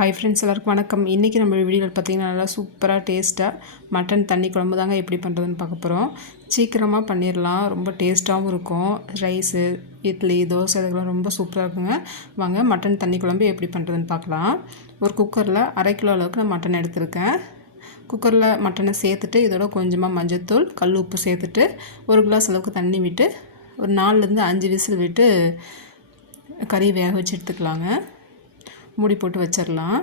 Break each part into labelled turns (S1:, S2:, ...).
S1: Hi friends எல்லாருக்கும் வணக்கம். இன்றைக்கி நம்ம வீடியோவில் பார்த்தீங்கன்னா நல்லா சூப்பராக டேஸ்ட்டாக மட்டன் தண்ணி குழம்பு தாங்க எப்படி பண்ணுறதுன்னு பார்க்க போகிறோம் சீக்கிரமாக பண்ணிடலாம் ரொம்ப டேஸ்ட்டாகவும் இருக்கும். ரைஸு இட்லி தோசை இதுக்கெல்லாம் ரொம்ப சூப்பராக இருக்குங்க. வாங்க மட்டன் தண்ணி குழம்பு எப்படி பண்ணுறதுன்னு பார்க்கலாம். ஒரு குக்கரில் அரை கிலோ அளவுக்கு நான் மட்டன் எடுத்திருக்கேன். குக்கரில் மட்டனை சேர்த்துட்டு இதோட கொஞ்சமாக மஞ்சத்தூள் கல் உப்பு சேர்த்துட்டு ஒரு கிளாஸ் அளவுக்கு தண்ணி விட்டு ஒரு நாலுலேருந்து அஞ்சு விசில் விட்டு கறி வேக வச்சு எடுத்துக்கலாங்க. மூடி போட்டு வச்சிடலாம்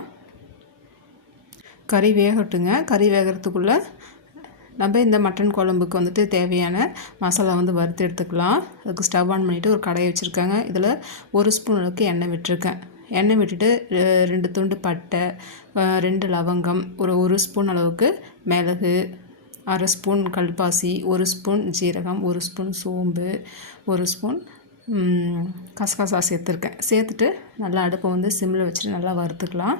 S1: கறி வேகட்டுங்க. கறி வேகிறதுக்குள்ளே நம்ம இந்த மட்டன் குழம்புக்கு வந்துட்டு தேவையான மசாலா வந்து வறுத்து எடுத்துக்கலாம். அதுக்கு ஸ்டவ் ஆன் பண்ணிவிட்டு ஒரு கடையை வச்சுருக்காங்க. இதில் ஒரு ஸ்பூன் அளவுக்கு எண்ணெய் விட்டுருக்கேன். எண்ணெய் விட்டுட்டு ரெண்டு துண்டு பட்டை ரெண்டு லவங்கம் ஒரு ஒரு ஸ்பூன் அளவுக்கு மிளகு அரை ஸ்பூன் கல்பாசி ஒரு ஸ்பூன் ஜீரகம் ஒரு ஸ்பூன் சோம்பு ஒரு ஸ்பூன் கசகசா சேர்த்துருக்கேன். சேர்த்துட்டு நல்லா அடுப்பை வந்து சிம்மில் வச்சுட்டு நல்லா வறுத்துக்கலாம்.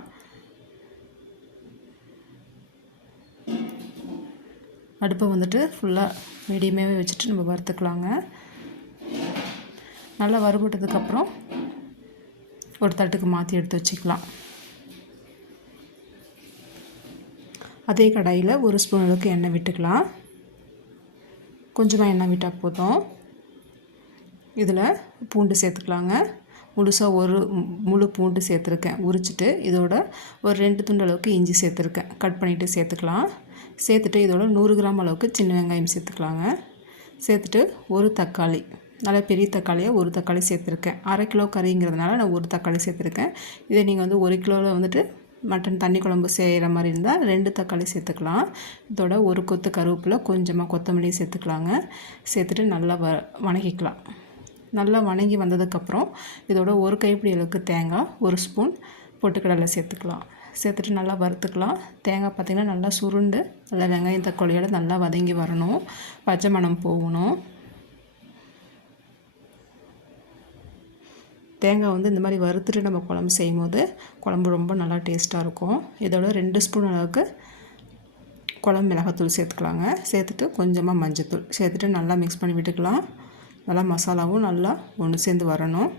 S1: அடுப்பை வந்துட்டு ஃபுல்லாக மீடியமாகவே வச்சுட்டு நம்ம வறுத்துக்கலாங்க. நல்லா வறுபட்டதுக்கப்புறம் ஒரு தட்டுக்கு மாற்றி எடுத்து வச்சுக்கலாம். அதே கடாயில் ஒரு ஸ்பூன் அளவுக்கு எண்ணெய் விட்டுக்கலாம். கொஞ்சமாக எண்ணெய் விட்டால் போதும். இதில் பூண்டு சேர்த்துக்கலாங்க. முழுசாக ஒரு முழு பூண்டு சேர்த்துருக்கேன். உரிச்சிட்டு இதோட ஒரு ரெண்டு துண்டு அளவுக்கு இஞ்சி சேர்த்துருக்கேன். கட் பண்ணிவிட்டு சேர்த்துக்கலாம். சேர்த்துட்டு இதோட நூறு கிராம் அளவுக்கு சின்ன வெங்காயம் சேர்த்துக்கலாங்க. சேர்த்துட்டு ஒரு தக்காளி நல்லா பெரிய தக்காளியாக ஒரு தக்காளி சேர்த்துருக்கேன். அரை கிலோ கறிங்கிறதுனால நான் ஒரு தக்காளி சேர்த்துருக்கேன். இதை நீங்கள் வந்து ஒரு கிலோவில் வந்துட்டு மட்டன் தண்ணி குழம்பு செய்கிற மாதிரி இருந்தால் ரெண்டு தக்காளி சேர்த்துக்கலாம். இதோட ஒரு கொத்து கருவேப்பில் கொஞ்சமாக கொத்தமல்லி சேர்த்துக்கலாங்க. சேர்த்துட்டு நல்லா வ வணக்கிக்கலாம். நல்லா வணங்கி வந்ததுக்கப்புறம் இதோட ஒரு கைப்பிடி அளவுக்கு தேங்காய் ஒரு ஸ்பூன் பொட்டுக்கடலை சேர்த்துக்கலாம். சேர்த்துட்டு நல்லா வறுத்துக்கலாம். தேங்காய் பார்த்திங்கன்னா நல்லா சுருண்டு நல்லா வெங்காயம் தக்காளியோட நல்லா வதங்கி வரணும். பச்சை மணம் போகணும். தேங்காய் வந்து இந்த மாதிரி வறுத்துட்டு நம்ம குழம்பு செய்யும் போது குழம்பு ரொம்ப நல்லா டேஸ்ட்டாக இருக்கும். இதோட ரெண்டு ஸ்பூன் அளவுக்கு குழம்பு மிளகாத்தூள் சேர்த்துக்கலாங்க. சேர்த்துட்டு கொஞ்சமாக மஞ்சத்தூள் சேர்த்துட்டு நல்லா மிக்ஸ் பண்ணி விட்டுக்கலாம். நல்லா மசாலாவும் நல்லா ஒன்று சேர்ந்து வரணும்.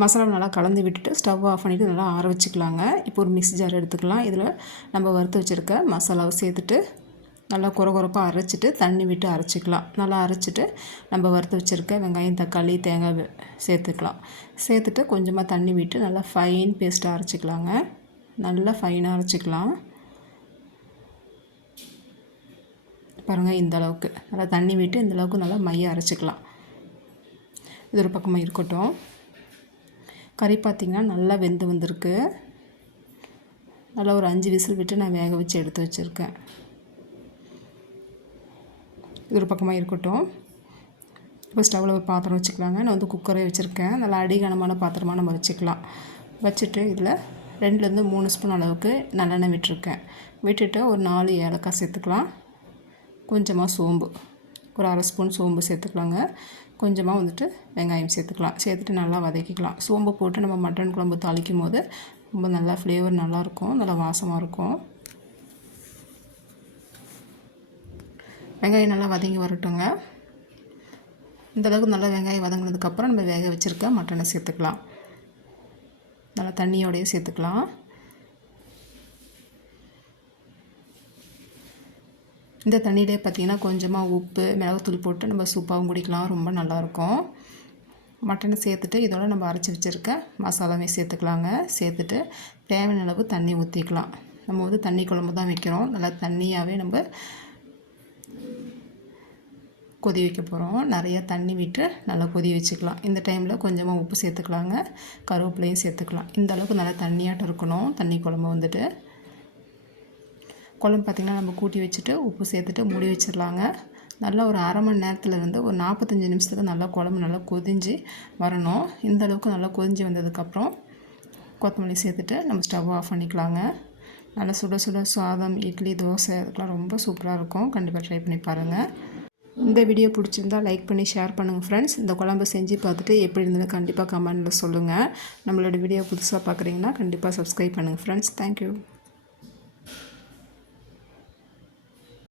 S1: மசாலாவை நல்லா கலந்து விட்டுட்டு ஸ்டவ் ஆஃப் பண்ணிவிட்டு நல்லா ஆற வச்சுக்கலாங்க. இப்போ ஒரு மிக்ஸி ஜார் எடுத்துக்கலாம். இதில் நம்ம வறுத்து வச்சுருக்க மசாலாவை சேர்த்துட்டு நல்லா குறகுறப்பாக அரைச்சிட்டு தண்ணி விட்டு அரைச்சிக்கலாம். நல்லா அரைச்சிட்டு நம்ம வறுத்து வச்சுருக்க வெங்காயம் தக்காளி தேங்காய் சேர்த்துக்கலாம். சேர்த்துட்டு கொஞ்சமாக தண்ணி விட்டு நல்லா ஃபைன் பேஸ்ட்டாக அரைச்சிக்கலாங்க. நல்லா ஃபைனாக அரைச்சிக்கலாம். பாருங்கள் இந்த அளவுக்கு. நல்லா தண்ணி விட்டு இந்த அளவுக்கு நல்லா மைய அரைச்சிக்கலாம். இது ஒரு பக்கமாக இருக்கட்டும். கறி பார்த்திங்கன்னா நல்லா வெந்து வந்திருக்கு. நல்லா ஒரு அஞ்சு விசில் விட்டு நான் வேக வச்சு எடுத்து வச்சுருக்கேன். இது ஒரு பக்கமாக இருக்கட்டும். இப்போ ஸ்டவ்வில் ஒரு பாத்திரம் வச்சுக்கலாங்க. நான் வந்து குக்கரே வச்சுருக்கேன். நல்லா அடிகனமான பாத்திரமாக நம்ம வச்சுக்கலாம். வச்சுட்டு இதில் ரெண்டுலேருந்து மூணு ஸ்பூன் அளவுக்கு நல்லெண்ணெய் விட்டுருக்கேன். விட்டுட்டு ஒரு நாலு ஏலக்காய் சேர்த்துக்கலாம். கொஞ்சமாக சோம்பு. ஒரு அரை ஸ்பூன் சோம்பு சேர்த்துக்கலாங்க. கொஞ்சமாக வந்துட்டு வெங்காயம் சேர்த்துக்கலாம். சேர்த்துட்டு நல்லா வதக்கிக்கலாம். சோம்பு போட்டு நம்ம மட்டன் குழம்பு தாளிக்கும் போது ரொம்ப நல்லா ஃப்ளேவர் நல்லாயிருக்கும் நல்லா வாசமாக இருக்கும். வெங்காயம் நல்லா வதங்கி வரட்டுங்க. இந்தளவுக்கு நல்லா வெங்காயம் வதங்கினதுக்கப்புறம் நம்ம வேக வச்சுருக்க மட்டனை சேர்த்துக்கலாம். நல்லா தண்ணியோடையே சேர்த்துக்கலாம். இந்த தண்ணியிலே பார்த்திங்கன்னா கொஞ்சமாக உப்பு மிளகுத்தூள் போட்டு நம்ம சூப்பாகவும் குடிக்கலாம். ரொம்ப நல்லாயிருக்கும். மட்டனை சேர்த்துட்டு இதோட நம்ம அரைச்சி வச்சுருக்க மசாலாவே சேர்த்துக்கலாங்க. சேர்த்துட்டு தேவையான அளவு தண்ணி ஊற்றிக்கலாம் நம்ம வந்து தண்ணி குழம்பு தான் வைக்கிறோம். நல்லா தண்ணியாகவே நம்ம கொதி வைக்க போகிறோம் நிறையா தண்ணி விட்டு நல்லா கொதி வச்சுக்கலாம். இந்த டைமில் கொஞ்சமாக உப்பு சேர்த்துக்கலாங்க. கருவேப்பிலையும் சேர்த்துக்கலாம். இந்த அளவுக்கு நல்லா தண்ணியாட்டம் இருக்கணும். தண்ணி குழம்பு வந்துட்டு. குழம்பு பார்த்திங்கன்னா நம்ம கூட்டி வச்சுட்டு உப்பு சேர்த்துட்டு மூடி வச்சிடலாங்க. நல்லா ஒரு அரை மணி நேரத்தில் இருந்து ஒரு நாற்பத்தஞ்சி நிமிஷத்துக்கு நல்லா குழம்பு நல்லா கொதிஞ்சு வரணும். இந்த அளவுக்கு நல்லா கொதிஞ்சு வந்ததுக்கப்புறம் கொத்தமல்லி சேர்த்துட்டு நம்ம ஸ்டவ் ஆஃப் பண்ணிக்கலாங்க. நல்லா சுட சுட சாதம் இட்லி தோசை இதுக்கெலாம் ரொம்ப சூப்பராக இருக்கும். கண்டிப்பாக ட்ரை பண்ணி பாருங்கள் இந்த வீடியோ பிடிச்சிருந்தால் லைக் பண்ணி ஷேர் பண்ணுங்கள் ஃப்ரெண்ட்ஸ் இந்த குழம்பு செஞ்சு பார்த்துட்டு எப்படி இருந்ததுன்னு கண்டிப்பாக கமெண்ட்டில் சொல்லுங்கள் நம்மளோட வீடியோ புதுசாக பார்க்குறீங்கன்னா கண்டிப்பாக சப்ஸ்கிரைப் பண்ணுங்கள் ஃப்ரெண்ட்ஸ் தேங்க்யூ